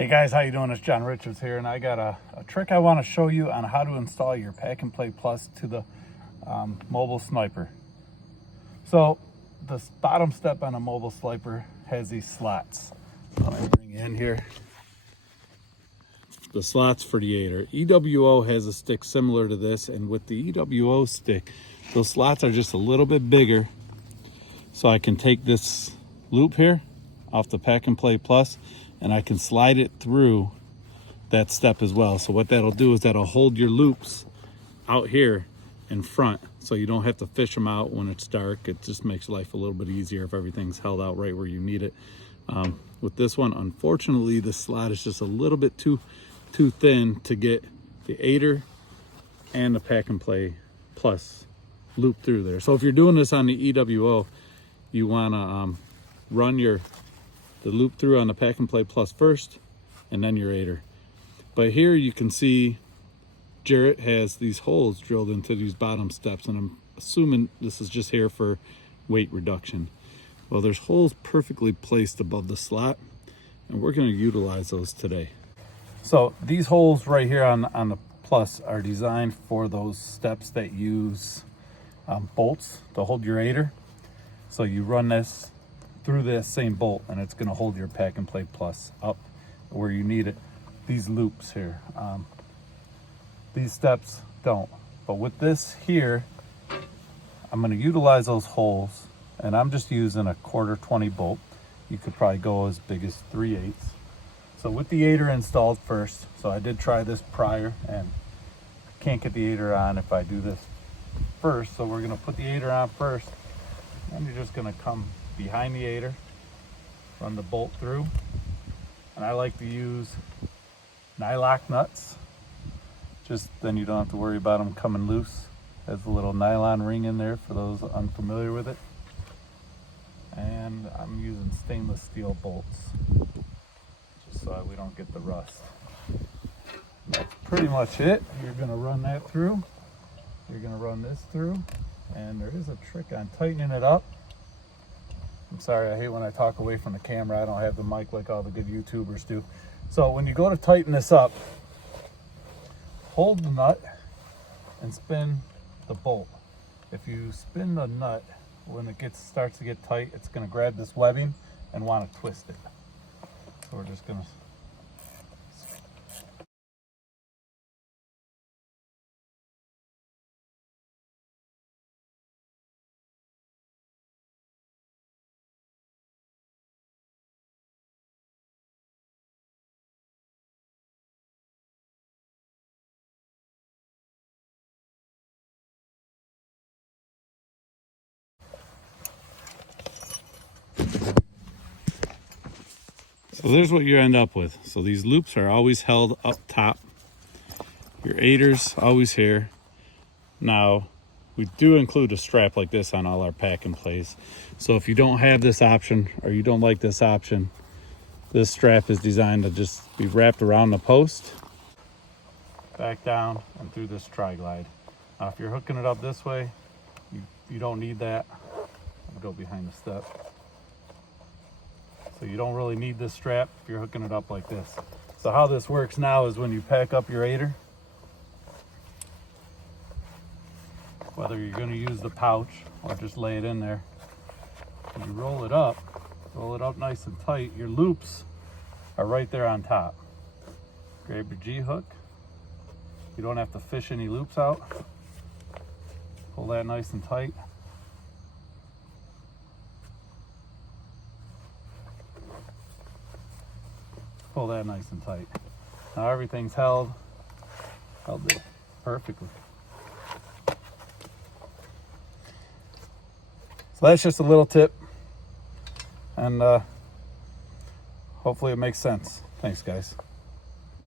Hey guys, how you doing? It's John Richards here, and I got a trick I want to show you on how to install your Pack and Play Plus to the mobile sniper. So the bottom step on a mobile sniper has these slots. Let me bring you in here. The slots for the aider. EWO has a stick similar to this, and with the EWO stick, those slots are just a little bit bigger. So I can take this loop here off the Pack and Play Plus, and I can slide it through that step as well. So what that'll do is that'll hold your loops out here in front, so you don't have to fish them out when it's dark. It just makes life a little bit easier if everything's held out right where you need it. With this one, unfortunately, the slot is just a little bit too thin to get the aider and the Pack and Play Plus loop through there. So if you're doing this on the EWO, you want to run the loop through on the Pack and Play Plus first, and then your aider. But here you can see Jarrett has these holes drilled into these bottom steps, and I'm assuming this is just here for weight reduction. Well, there's holes perfectly placed above the slot, and we're going to utilize those today. So these holes right here on the Plus are designed for those steps that use bolts to hold your aider. So you run this through this same bolt, and it's going to hold your Pack and Play Plus up where you need it. These loops here, these steps don't, but with this here, I'm going to utilize those holes, and I'm just using a 1/4 20 bolt. You could probably go as big as 3/8. So with the aider installed first, so I did try this prior, and I can't get the aider on if I do this first. So we're going to put the aider on first, and you're just going to come behind the aider, run the bolt through, and I like to use nylock nuts. Just then you don't have to worry about them coming loose. Has a little nylon ring in there for those unfamiliar with it. And I'm using stainless steel bolts, just so we don't get the rust. And that's pretty much it. You're going to run that through. You're going to run this through, and there is a trick on tightening it up. I'm sorry, I hate when I talk away from the camera. I don't have the mic like all the good YouTubers do. So when you go to tighten this up, hold the nut and spin the bolt. If you spin the nut, when it starts to get tight, it's going to grab this webbing and want to twist it. So we're just going to So there's what you end up with. So these loops are always held up top. Your aider's always here. Now, we do include a strap like this on all our Pack and Plays. So if you don't have this option, or you don't like this option, this strap is designed to just be wrapped around the post, back down, and through this tri-glide. Now if you're hooking it up this way, you don't need that. I'll go behind the step. So you don't really need this strap if you're hooking it up like this. So how this works now is when you pack up your aider, whether you're going to use the pouch or just lay it in there, when you roll it up nice and tight, your loops are right there on top. Grab your G-hook. You don't have to fish any loops out. Pull that nice and tight. Pull that nice and tight. Now everything's held there perfectly. So that's just a little tip, and hopefully it makes sense. Thanks, guys.